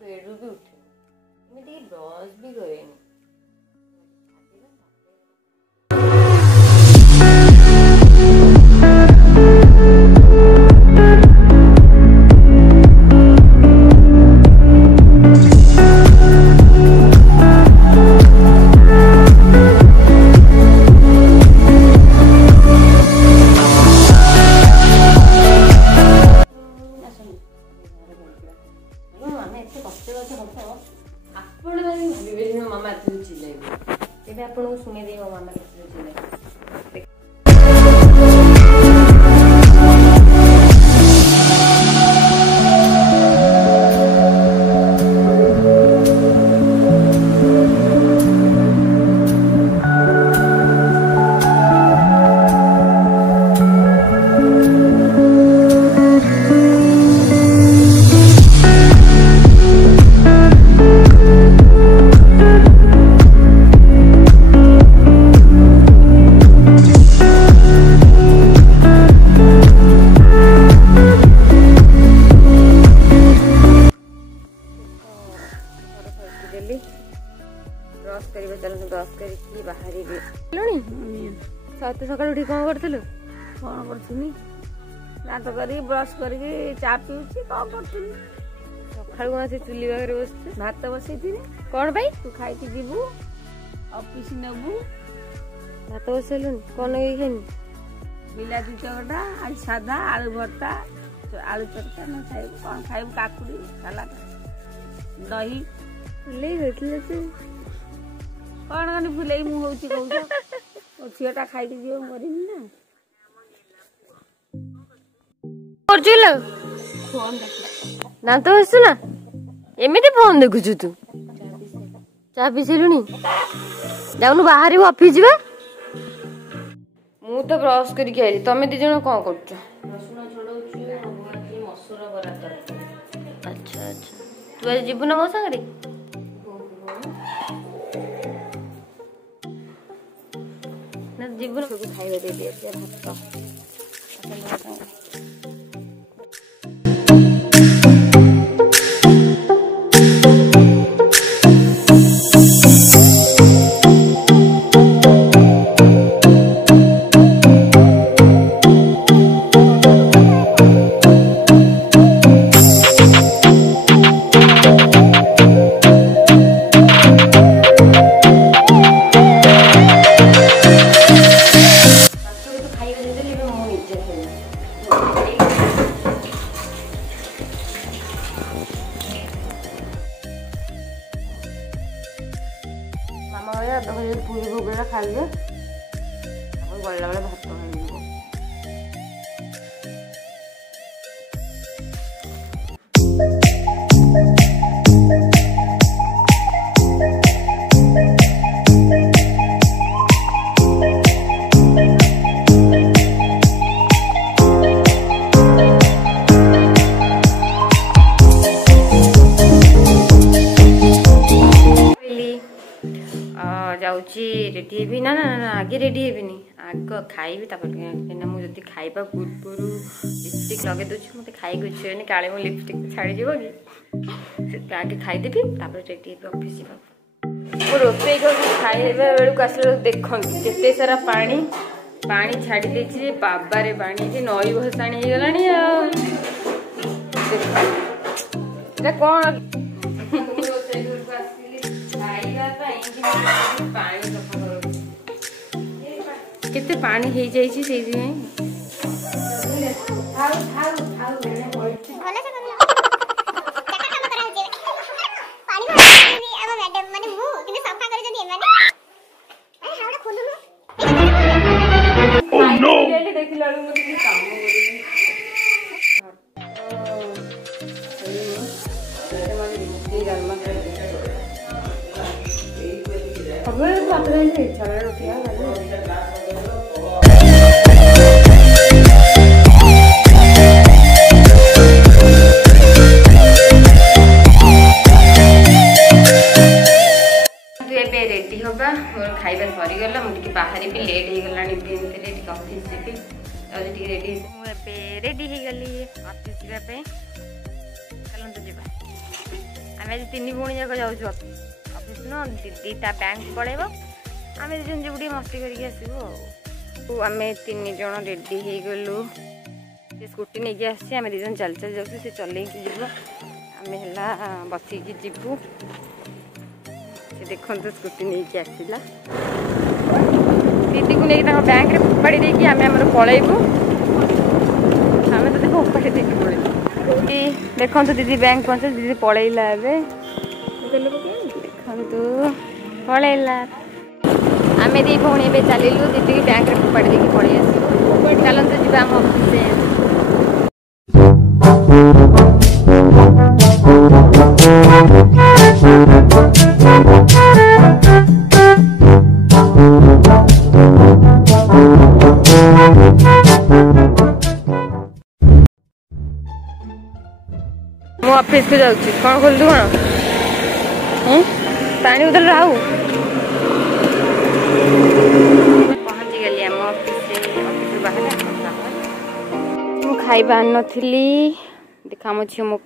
बेडरू भी उठे ब्रश भी करे मामा चिल्लाई आपको शुणे दे मामा चिल्लाई सत सकाल उठी कौन करथिलु कौन करथुनी दांत करी ब्रश करके चा पीउची कौन करथुनी सकाळु आसी चुली बागरे बसते भात बसैथिनी कौन भाई तू खाइती जीवु ऑफिस नेबु भात बसैलुन कौन लगे खानी बिलाती चकटा आज सादा आलू भर्ता आलू चकटा न खाइबु कौन खाइबु काकुड़ी सलाद दही ले होतले से कौन कनी फुलेई मु होउची कहू झीटा खाई जीव मरमी ना दांत बसु ना एमती फोन देखुचु तू चा पी सारूनी जाऊनु बाहर ऑफिस जा मु तो ब्रश करके आइली तमे दी जण कौन कर अच्छा अच्छा तू आज जीवु ना मो संगे जीवन को खाइबा दे दिए भात मामा पूरी भोग खाइले गला बेले भात खाइब जाऊँगी रेडी हेबी ना ना ना आगे रेडी हेबिनी आग खाइबी कहीं मुझे खाइबा पूर्व लिपस्टिक लगे दूसरी मत खाई इच्छा काले मो लिपस्टिक छाड़ी जीव कि आगे खाईदेवी रेडी हेबी ऑफिस जा मो रोसे खाइबा बेलू आस देखते जिते सारा पानी पानी छाड़ी देछि बाबा रे पानी नई भसाणी हो गलानी कौन केते पानी हो जाए ସବୁବେଳେ ଭାତ ଖାଇଲେ ଇଚ୍ଛା ହୁଏ ରୁଟି ଏବେ ରେଡି हवा मोर खाइबा सरीगला मुझे बाहर भी लेट हो गला ऑफिस जी रेडी मुझे रेडी हो गली ऑफिस जावाई चलते जा आम आज 3 भौणी जाक जाऊँ ऑफिस न दीदी ता बैंक पड़ेब आम जन जो मस्ती करके आसबू आम 3 जन रेडी हो गलु से स्कूटी नहीं आसी आम 2 जन चल चल जाऊँ से चल जीव आम है बसिकी जीवु देखो तो स्कूटी नहीं कि आसला दीदी को नहीं बैंक रे फोपाड़ी देकी आम पलैबू आम तो फोपाड़ी देकी पलैबू देखो तो दीदी बैंक पहुँच दीदी पलैला देखु पलैला आम दी भौणी ए चलू दीदी की बैंक रे फोपाड़ी देकी पलि आसू चलते जी आम ऑफिस मु ऑफिस को जाऊँ कौन खोल कौन पानी उधर राहु पहुँची गली आम ऑफिस बाहर मु खाइबा नी देखा मो झील मो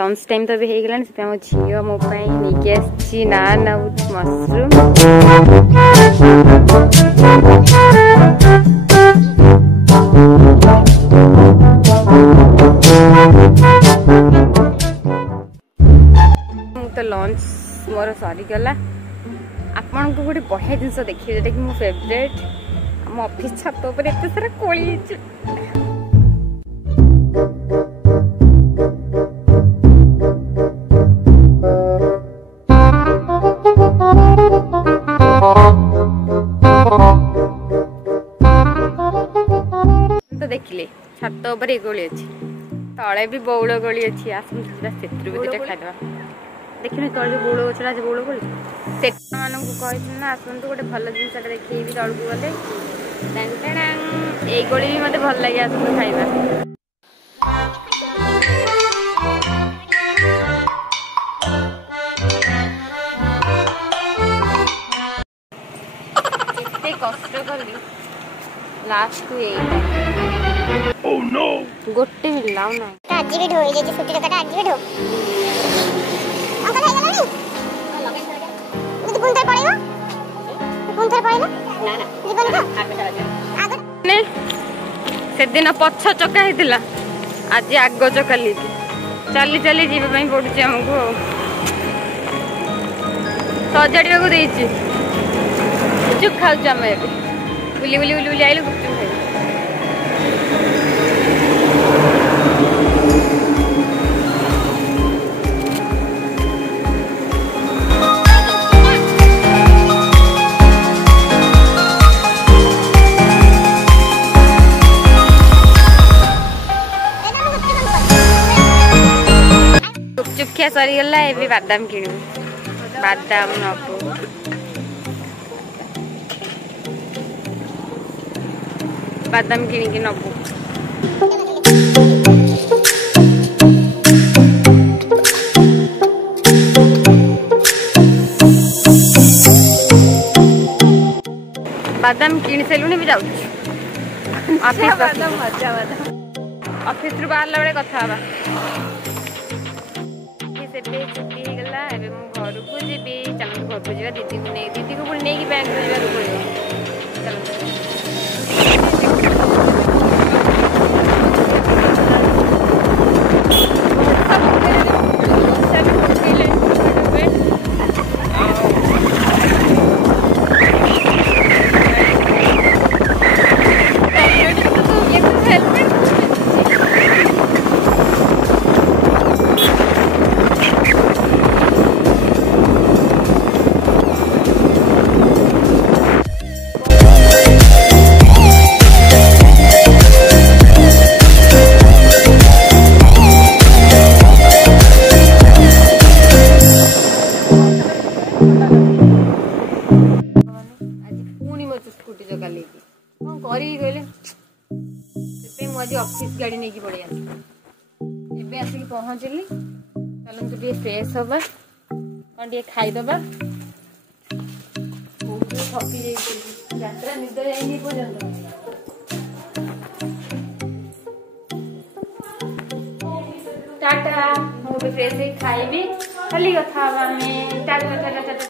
लंच टाइम तो भी हो गला मो झील मो नहीं आसी नान आउ मशरूम तो लंच मोर सरीगला आपण को गोटे बढ़िया जिनस देखिए जोटा कि मो फेवरेट आम ऑफिस छत पर एत सारा कोली तो देखिले छत पर गोली अच्छी तले भी बौल गोली अच्छी आसू भी दुटा खाईदे देखिए तले बौल गछड़ा बौल गोली मानू कही ना आसतु गोटे भल जिनस देखी तौक गले यही गोली भी मत भल लगे आसतु खाइबा केते कष्ट कली लास्ट को यही Oh no! गोटे मिलाऊ ना आज भी ढोई जे छुट्टी रखा आज भी ढो अंकल है गलानी मुझे पुंतर पड़ेगा ना ना जीवन का आगे ने से दिन पछ चका हेतिला आज आगो चका ली चली चली जीव पई पडुची हमको सजाड़िया को देछि चुप खाउ जमे बुली बुली बुली बुली आइलो गुपचुप खाइ चुपकिया सरीगला ए बादाम किणु बादाम नबू बादाम किणिकी नबू बादाम किणी सारूनी भी जाऊँ ऑफिस रु बाहर बेले कथा छुट्टी होगला घर को जी चल घर को जा दीदी को नहीं दीदी को पुणी नहीं बैंक पड़े चलते आज ऑफिस गाड़ी नहीं की पड़ी आसी आसिक पहुँचली चलतु टे फ्रेश हवा कौन टे खाईदबा बहुत थकी जाइए यात्रा निद जाइए पर्यंत टाटा मुझे फ्रेश खाइबी खाली कथा टाटा।